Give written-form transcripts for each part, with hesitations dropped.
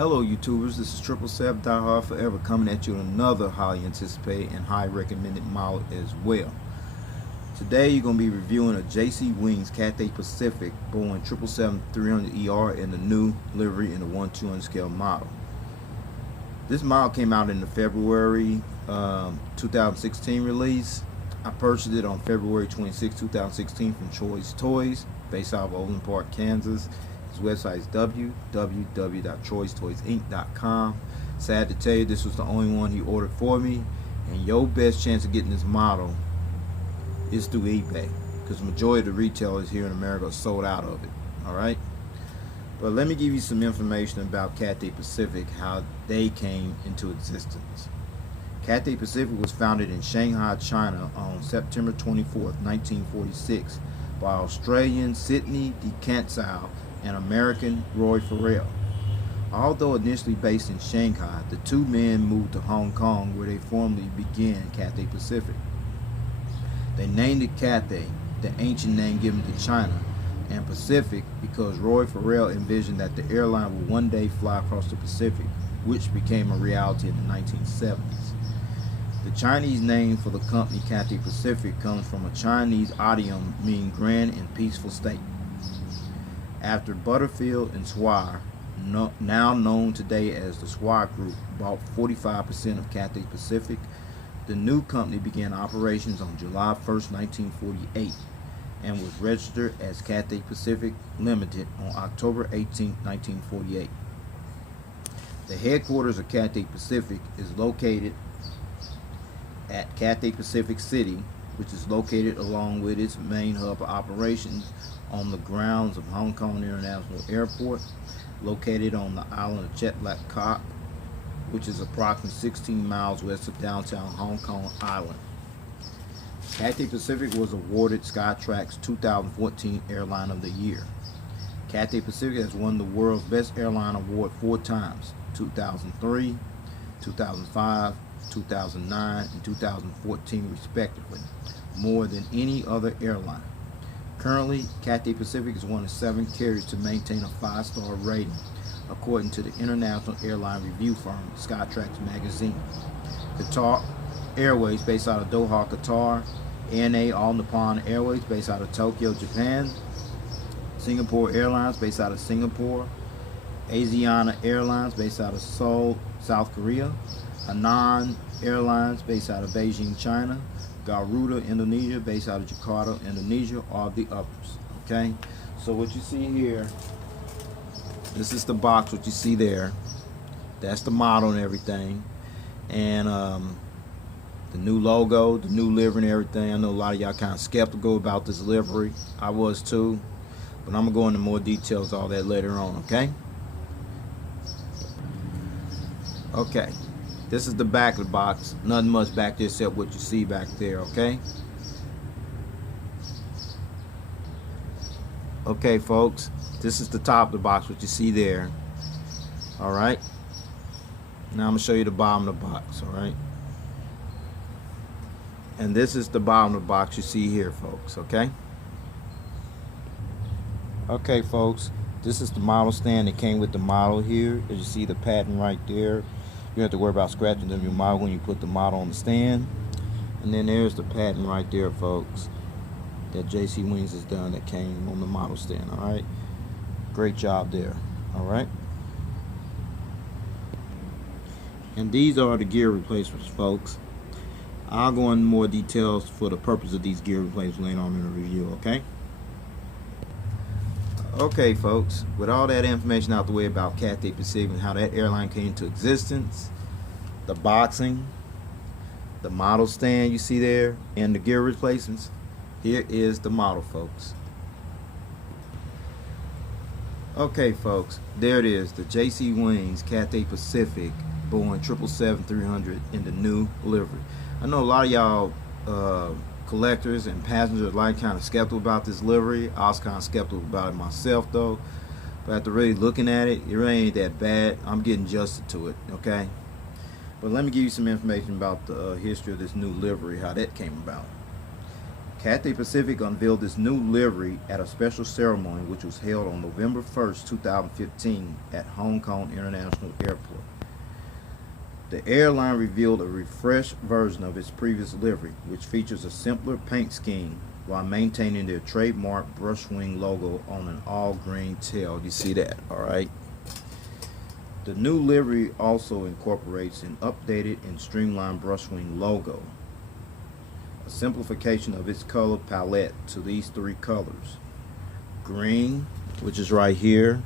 Hello YouTubers, this is 777 Forever coming at you with another highly anticipated and high recommended model as well. Today you're going to be reviewing a JC Wings Cathay Pacific Boeing 777-300ER in the new livery in the 1/200 scale model. This model came out in the February 2016 release. I purchased it on February 26, 2016 from Choice Toys based out of Overland Park, Kansas. His website is www.choicetoysinc.com. Sad to tell you, this was the only one he ordered for me, and your best chance of getting this model is through eBay, because the majority of the retailers here in America are sold out of it. Alright, but let me give you some information about Cathay Pacific, how they came into existence. Cathay Pacific was founded in Shanghai, China on September 24, 1946 by Australian Sidney de Cantzau and American Roy Farrell. Although initially based in Shanghai, the two men moved to Hong Kong, where they formally began Cathay Pacific. They named it Cathay, the ancient name given to China, and Pacific because Roy Farrell envisioned that the airline would one day fly across the Pacific, which became a reality in the 1970s. The Chinese name for the company Cathay Pacific comes from a Chinese idiom meaning grand and peaceful state. After Butterfield and Swire, now known today as the Swire Group, bought 45% of Cathay Pacific, the new company began operations on July 1st, 1948, and was registered as Cathay Pacific Limited on October 18, 1948. The headquarters of Cathay Pacific is located at Cathay Pacific City, which is located along with its main hub of operations on the grounds of Hong Kong International Airport, located on the island of Chetlak, which is approximately 16 miles west of downtown Hong Kong Island. Cathay Pacific was awarded Skytrax's 2014 Airline of the Year. Cathay Pacific has won the World's Best Airline Award 4 times, 2003, 2005, 2009, and 2014 respectively, more than any other airline. Currently, Cathay Pacific is one of 7 carriers to maintain a 5-star rating, according to the international airline review firm Skytrax magazine. Qatar Airways, based out of Doha, Qatar. ANA All Nippon Airways, based out of Tokyo, Japan. Singapore Airlines, based out of Singapore. Asiana Airlines, based out of Seoul, South Korea. Anan Airlines, based out of Beijing, China. Garuda Indonesia, based out of Jakarta, Indonesia, are the others. Okay, so what you see here, this is the box, what you see there, that's the model and everything, and the new logo, the new livery and everything. I know a lot of y'all kind of skeptical about this livery. I was too, but I'm gonna go into more details, all that later on. Okay, this is the back of the box. Nothing much back there except what you see back there. Okay folks, this is the top of the box, what you see there. Alright, now I'm gonna show you the bottom of the box. Alright, and this is the bottom of the box you see here, folks. Okay folks, this is the model stand that came with the model here. As you see, the pattern right there. You don't have to worry about scratching of your model when you put the model on the stand. And then there's the pattern right there, folks, that JC Wings has done, that came on the model stand. Alright, great job there. Alright, and these are the gear replacements, folks. I'll go into more details for the purpose of these gear replacements later on in the review. Okay folks, with all that information out the way about Cathay Pacific and how that airline came into existence, the boxing, the model stand you see there, and the gear replacements, here is the model, folks. Okay folks, there it is, the JC Wings Cathay Pacific Boeing 777-300 in the new livery. I know a lot of y'all collectors and passengers are kind of skeptical about this livery. I was kind of skeptical about it myself though, but after really looking at it, it really ain't that bad. I'm getting adjusted to it. But let me give you some information about the history of this new livery, how that came about. Cathay Pacific unveiled this new livery at a special ceremony which was held on November 1st, 2015 at Hong Kong International Airport. The airline revealed a refreshed version of its previous livery, which features a simpler paint scheme while maintaining their trademark brushwing logo on an all-green tail. You see that, alright? The new livery also incorporates an updated and streamlined brushwing logo, a simplification of its color palette to these three colors: green, which is right here,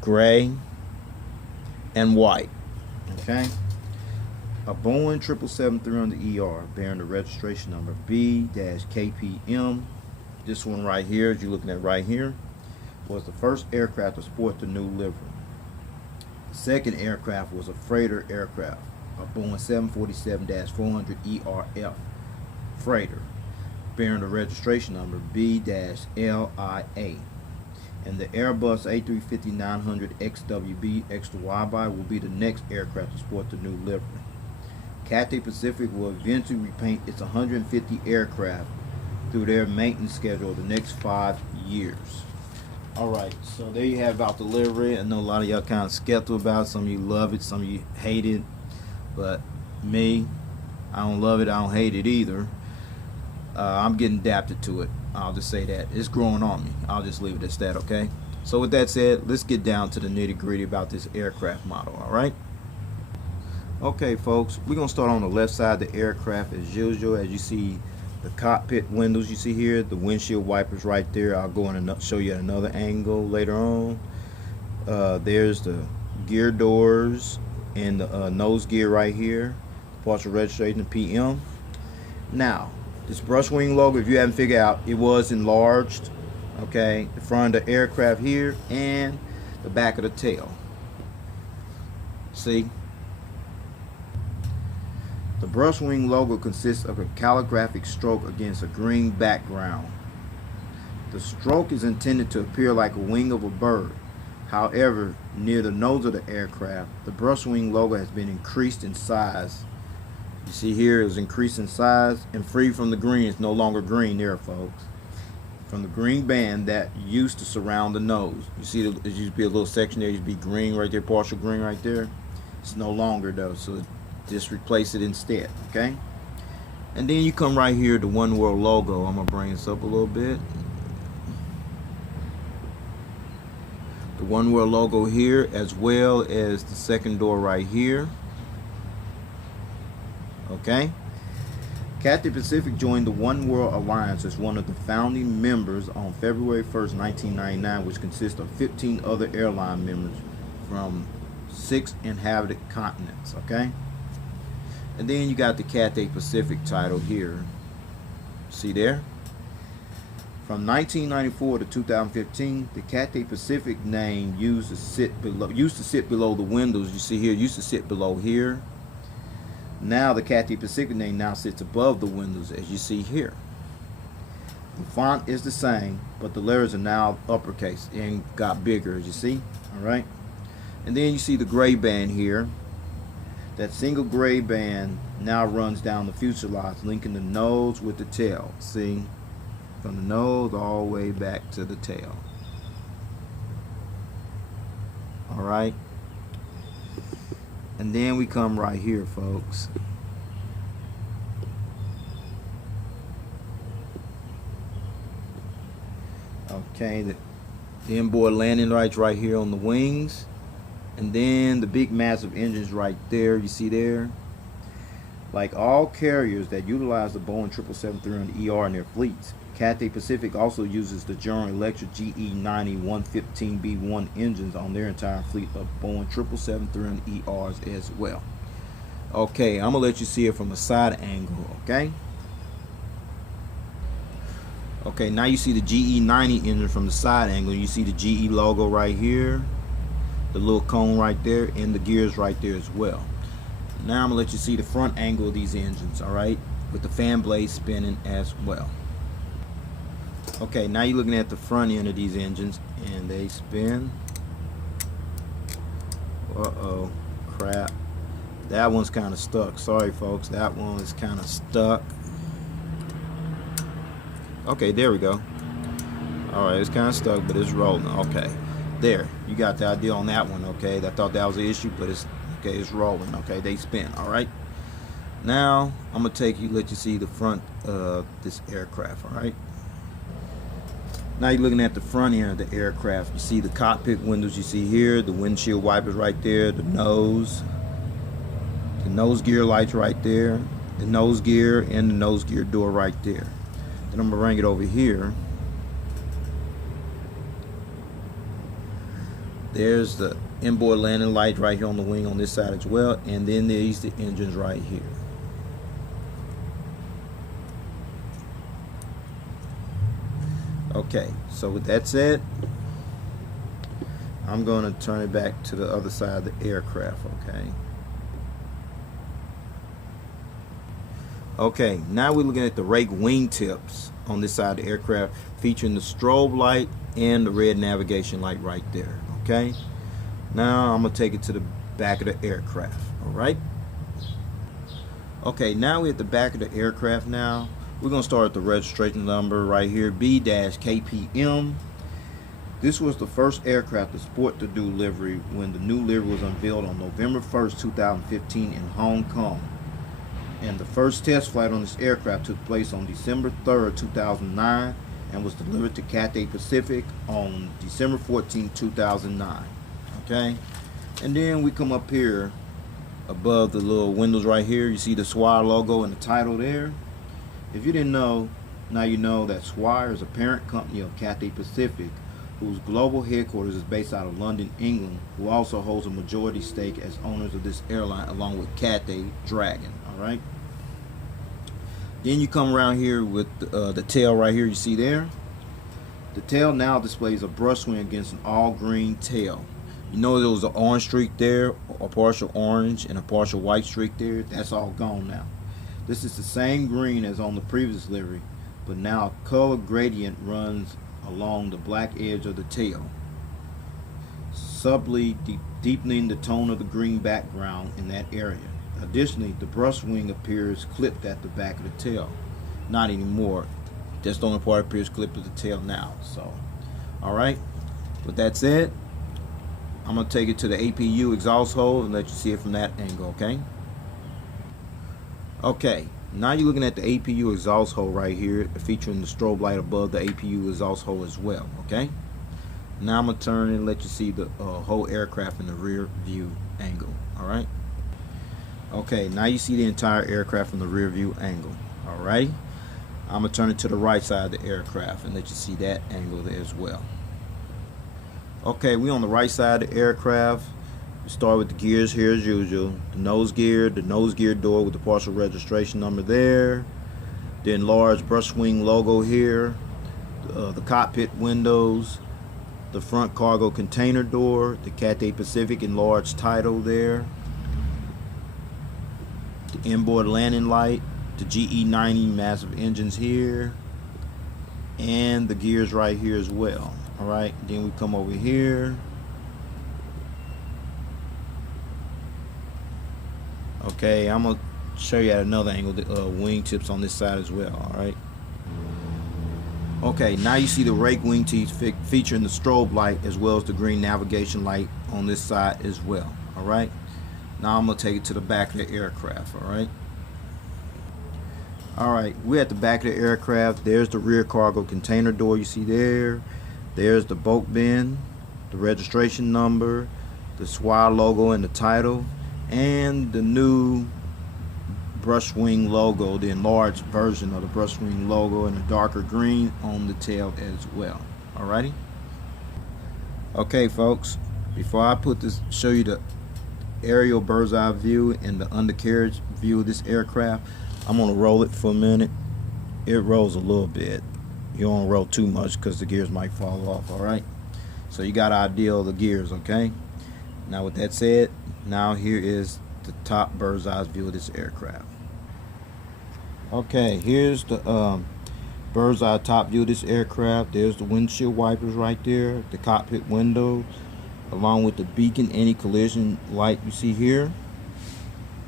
gray, and white. Okay, a Boeing 777-300ER bearing the registration number B-KPM, this one right here, as you're looking at right here, was the first aircraft to sport the new livery. The second aircraft was a Freighter Aircraft, a Boeing 747-400ERF freighter, bearing the registration number B-LIA. And the Airbus A350-900XWB XWB will be the next aircraft to sport the new livery. Cathay Pacific will eventually repaint its 150 aircraft through their maintenance schedule of the next 5 years. Alright, so there you have about the livery. I know a lot of y'all kind of skeptical about it. Some of you love it, some of you hate it. But me, I don't love it, I don't hate it either. I'm getting adapted to it. I'll just say that. It's growing on me. I'll just leave it as that, okay? So with that said, let's get down to the nitty-gritty about this aircraft model, alright? Okay, folks, we're going to start on the left side of the aircraft as usual. As you see the cockpit windows you see here, the windshield wipers right there. I'll go in and show you at another angle later on. There's the gear doors and the nose gear right here. Partial registration PM. Now, this brushwing logo, if you haven't figured out, it was enlarged. Okay, the front of the aircraft here and the back of the tail. See? The brushwing logo consists of a calligraphic stroke against a green background. The stroke is intended to appear like a wing of a bird. However, near the nose of the aircraft, the brushwing logo has been increased in size. You see here, it's increased in size and free from the green. It's no longer green there, folks. From the green band that used to surround the nose. You see, there used to be a little section there, used to be green right there, partial green right there. It's no longer though, so just replace it instead, okay? And then you come right here to Oneworld logo. I'm gonna bring this up a little bit. The Oneworld logo here, as well as the second door right here. Okay. Cathay Pacific joined the Oneworld Alliance as one of the founding members on February 1st, 1999, which consists of 15 other airline members from 6 inhabited continents, okay? And then you got the Cathay Pacific title here. See there? From 1994 to 2015, the Cathay Pacific name used to sit below the windows. You see here, used to sit below here. Now the Cathay Pacific name now sits above the windows, as you see here. The font is the same, but the letters are now uppercase and got bigger, as you see. All right. And then you see the gray band here. That single gray band now runs down the fuselage, linking the nose with the tail. See? From the nose all the way back to the tail. Alright? And then we come right here, folks. Okay, the inboard landing lights right here on the wings. And then the big massive engines right there, you see there. Like all carriers that utilize the Boeing 777-300ER in their fleets, Cathay Pacific also uses the General Electric GE90-115B1 engines on their entire fleet of Boeing 777-300ERs as well. Okay, I'm going to let you see it from a side angle, okay? Okay, now you see the GE90 engine from the side angle. You see the GE logo right here, the little cone right there, and the gears right there as well. Now I'm going to let you see the front angle of these engines, alright, with the fan blades spinning as well. Okay, now you're looking at the front end of these engines, and they spin. Uh-oh, crap. That one's kind of stuck. Sorry, folks, that one is kind of stuck. Okay, there we go. Alright, it's kind of stuck, but it's rolling. Okay, there, you got the idea on that one. Okay, I thought that was an issue, but it's okay, it's rolling. Okay, they spin. Alright, now I'm gonna let you see the front of this aircraft. Alright, now you're looking at the front end of the aircraft. You see the cockpit windows, you see here, the windshield wipers right there, the nose gear lights right there, the nose gear and the nose gear door right there. Then I'm gonna bring it over here. There's the inboard landing light right here on the wing on this side as well, and then there's the engines right here. Okay, so with that said, I'm going to turn it back to the other side of the aircraft. Okay, now we're looking at the Raked Wingtips on this side of the aircraft, featuring the strobe light and the red navigation light right there. Okay, now I'm gonna take it to the back of the aircraft. Alright, okay, now we're at the back of the aircraft. Now we're gonna start at the registration number right here, B-KPM. This was the first aircraft to sport the new livery when the new livery was unveiled on November 1st 2015 in Hong Kong, and the first test flight on this aircraft took place on December 3rd 2009 and was delivered to Cathay Pacific on December 14, 2009. Okay, and then we come up here above the little windows right here. You see the Swire logo and the title there. If you didn't know, now you know that Swire is a parent company of Cathay Pacific, whose global headquarters is based out of London, England, who also holds a majority stake as owners of this airline along with Cathay Dragon. Alright, then you come around here with the tail right here. You see there, the tail now displays a brushwing against an all green tail. You know there was an orange streak there, a partial orange and a partial white streak there. That's all gone now. This is the same green as on the previous livery, but now a color gradient runs along the black edge of the tail, subtly deepening the tone of the green background in that area. Additionally, the brushwing appears clipped at the back of the tail. Not anymore. Just the only part appears clipped at the tail now. So, alright. With that said, I'm going to take it to the Apu exhaust hole and let you see it from that angle, okay? Okay, now you're looking at the Apu exhaust hole right here, featuring the strobe light above the Apu exhaust hole as well, okay? Now I'm going to turn and let you see the whole aircraft in the rear view angle, alright? Okay, now you see the entire aircraft from the rear view angle. Alright, I'm gonna turn it to the right side of the aircraft and let you see that angle there as well. Okay, we on the right side of the aircraft. We start with the gears here as usual. The nose gear door with the partial registration number there. The enlarged brushwing logo here. The cockpit windows. The front cargo container door. The Cathay Pacific enlarged title there. The inboard landing light, the GE90 massive engines here, and the gears right here as well. Alright, then we come over here. Okay, I'm going to show you at another angle the wingtips on this side as well. Alright. Okay, now you see the Raked Wingtips featuring the strobe light as well as the green navigation light on this side as well. Alright. Now I'm going to take it to the back of the aircraft. Alright, we're at the back of the aircraft. There's the rear cargo container door you see there. There's the boat bin, the registration number, the Swire logo and the title, and the new brushwing logo, the enlarged version of the brushwing logo in a darker green on the tail as well. Alrighty. Okay folks, before I show you the aerial bird's eye view and the undercarriage view of this aircraft, I'm gonna roll it for a minute. It rolls a little bit. You don't roll too much because the gears might fall off. Alright, so you got an idea of the gears. Okay, now with that said, now here is the top bird's eye view of this aircraft. Okay, here's the bird's eye top view of this aircraft. There's the windshield wipers right there, the cockpit windows, along with the beacon anti-collision light you see here,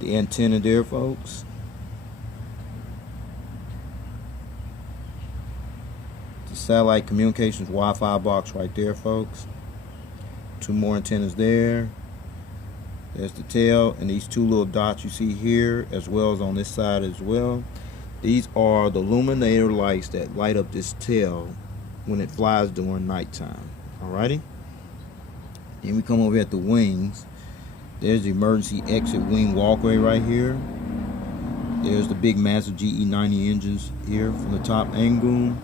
the antenna there folks. satellite communications Wi-Fi box right there, folks. 2 more antennas there. There's the tail, and these 2 little dots you see here, as well as on this side as well. These are the Luminaire lights that light up this tail when it flies during nighttime. Alrighty. Then we come over at the wings. There's the emergency exit wing walkway right here. There's the big massive GE90 engines here from the top angle.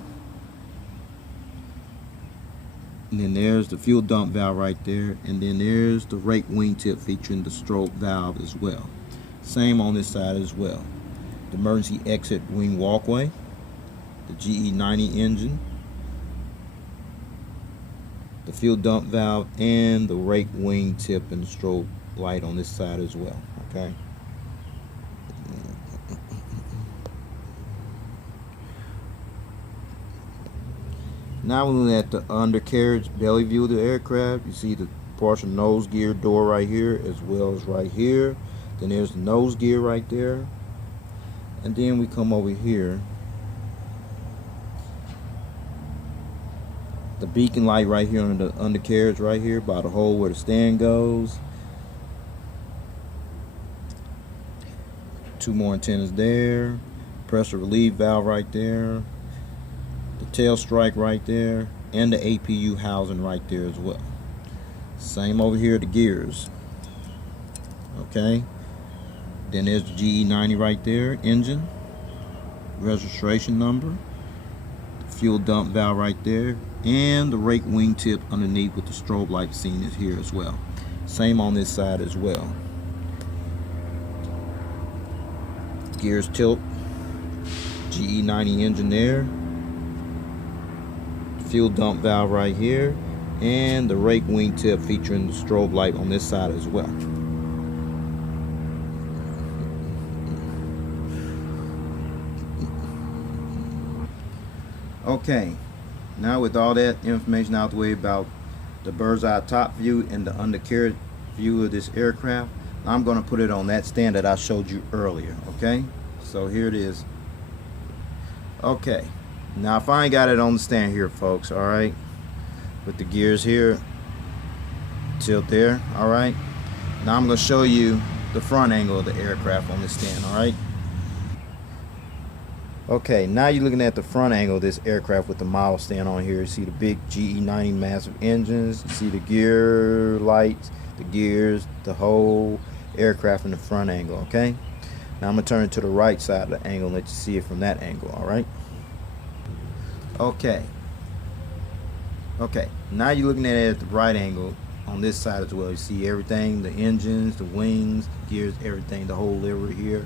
And then there's the fuel dump valve right there. And then there's the Raked Wingtip featuring the strobe valve as well. Same on this side as well. The emergency exit wing walkway. The GE90 engine. The fuel dump valve and the Raked Wingtip and the strobe light on this side as well. Okay. Now we're looking at the undercarriage belly view of the aircraft. You see the partial nose gear door right here, as well as right here. Then there's the nose gear right there. And then we come over here. The beacon light right here on the undercarriage right here by the hole where the stand goes. 2 more antennas there. Pressure relief valve right there. The tail strike right there, and the APU housing right there as well. Same over here, the gears. Okay. Then there's the GE90 right there, engine, registration number, the fuel dump valve right there, and the Raked Wingtip underneath with the strobe light seen is here as well. Same on this side as well. Gears tilt, GE90 engine there. Fuel dump valve right here, and the Raked Wingtip featuring the strobe light on this side as well. Okay, now with all that information out the way about the bird's eye top view and the undercarriage view of this aircraft, I'm going to put it on that stand that I showed you earlier. Okay, so here it is. Okay. Now I finally got it on the stand here, folks. Alright, with the gears here, tilt there. Alright, now I'm going to show you the front angle of the aircraft on this stand. Alright, okay, now you're looking at the front angle of this aircraft with the model stand on here. You see the big GE90 massive engines, you see the gear lights, the gears, the whole aircraft in the front angle. Okay, now I'm going to turn it to the right side of the angle and let you see it from that angle. Alright, okay, now you're looking at it at the right angle on this side as well. You see everything, the engines, the wings, the gears, everything, the whole livery here.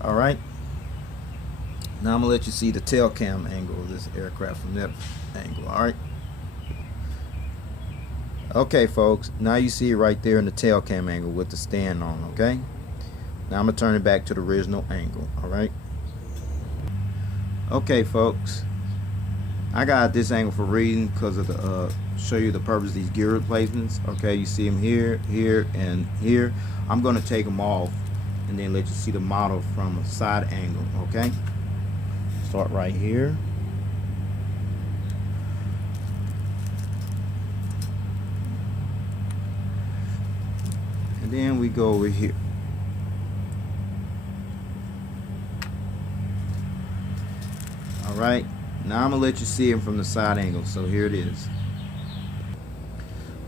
Alright, now I'm going to let you see the tail cam angle of this aircraft from that angle. Alright, okay folks, now you see it right there in the tail cam angle with the stand on. Okay, now I'm going to turn it back to the original angle. Alright, okay folks, I got this angle for reading because of the show you the purpose of these gear replacements. Okay, you see them here, here, and here. I'm going to take them off and then let you see the model from a side angle. Okay, start right here. And then we go over here. Alright, now I'm going to let you see it from the side angle. So here it is.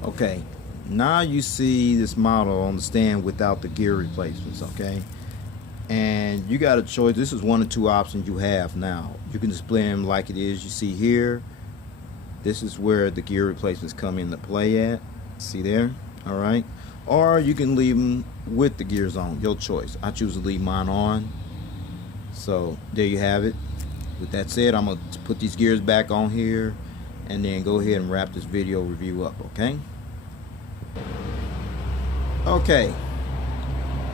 Okay, now you see this model on the stand without the gear replacements. Okay, and you got a choice. This is one or two options you have now. You can display them like it is. You see here, this is where the gear replacements come into play at. See there? Alright, or you can leave them with the gears on. Your choice. I choose to leave mine on. So there you have it. With that said, I'm going to put these gears back on here and then go ahead and wrap this video review up. Okay, okay,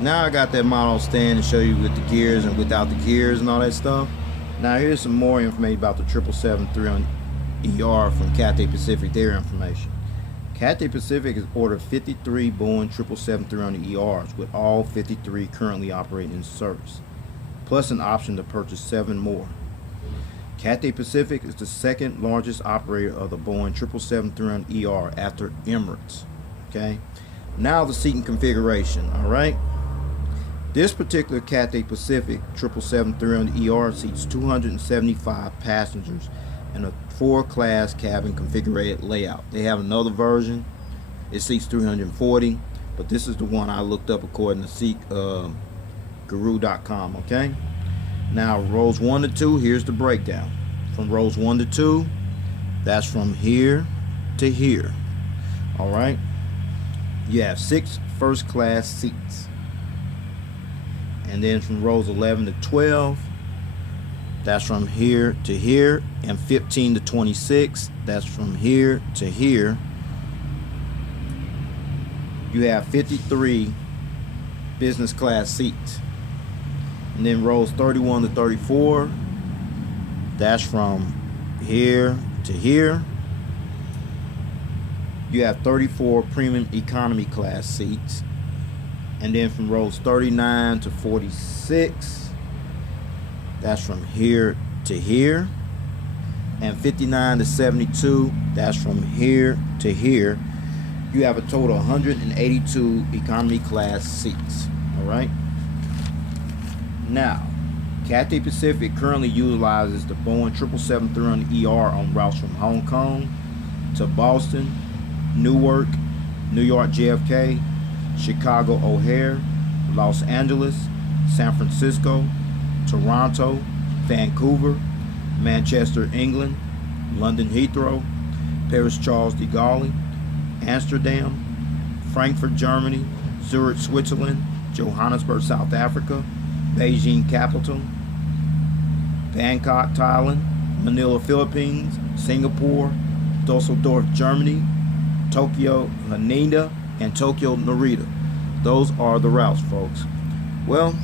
now I got that model stand to show you with the gears and without the gears and all that stuff. Now here's some more information about the 777-300ER from Cathay Pacific, their information. Cathay Pacific has ordered 53 Boeing 777-300ERs with all 53 currently operating in service, plus an option to purchase 7 more. Cathay Pacific is the second largest operator of the Boeing 777-300ER after Emirates. Okay, now the seating configuration. All right, this particular Cathay Pacific 777-300ER seats 275 passengers in a 4-class cabin configured layout. They have another version, it seats 340, but this is the one I looked up according to seatguru.com. Okay, now rows 1 to 2, here's the breakdown. From rows 1 to 2, that's from here to here. All right, you have 6 first-class seats, and then from rows 11 to 12, that's from here to here, and 15 to 26, that's from here to here. You have 53 business class seats. And then rows 31 to 34, that's from here to here. You have 34 premium economy class seats. And then from rows 39 to 46, that's from here to here. And 59 to 72, that's from here to here. You have a total of 182 economy class seats. All right. Now, Cathay Pacific currently utilizes the Boeing 777-300ER on routes from Hong Kong to Boston, Newark, New York JFK, Chicago O'Hare, Los Angeles, San Francisco, Toronto, Vancouver, Manchester, England, London Heathrow, Paris Charles de Gaulle, Amsterdam, Frankfurt, Germany, Zurich, Switzerland, Johannesburg, South Africa, Beijing, capital, Bangkok, Thailand, Manila, Philippines, Singapore, Dusseldorf, Germany, Tokyo, Haneda, and Tokyo, Narita. Those are the routes, folks. Well,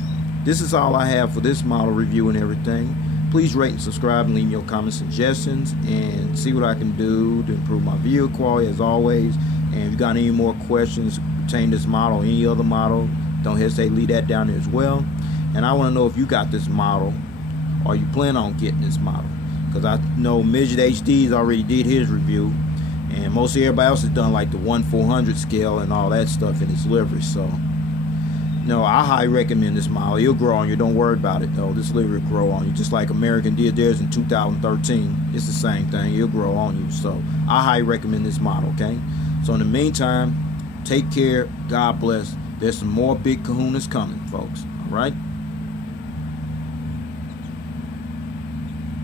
this is all I have for this model review and everything. Please rate and subscribe and leave me your comments, suggestions, and see what I can do to improve my video quality as always. And if you got any more questions pertaining to this model or any other model, don't hesitate to leave that down there as well. And I want to know if you got this model or you plan on getting this model, because I know Midget HD's already did his review, and most everybody else has done like the 1/400 scale and all that stuff in its livery. So no, I highly recommend this model. It'll grow on you. Don't worry about it though. This livery will grow on you, just like American did theirs in 2013. It's the same thing. It'll grow on you. So I highly recommend this model. Okay. So in the meantime, take care. God bless. There's some more big kahunas coming, folks. All right.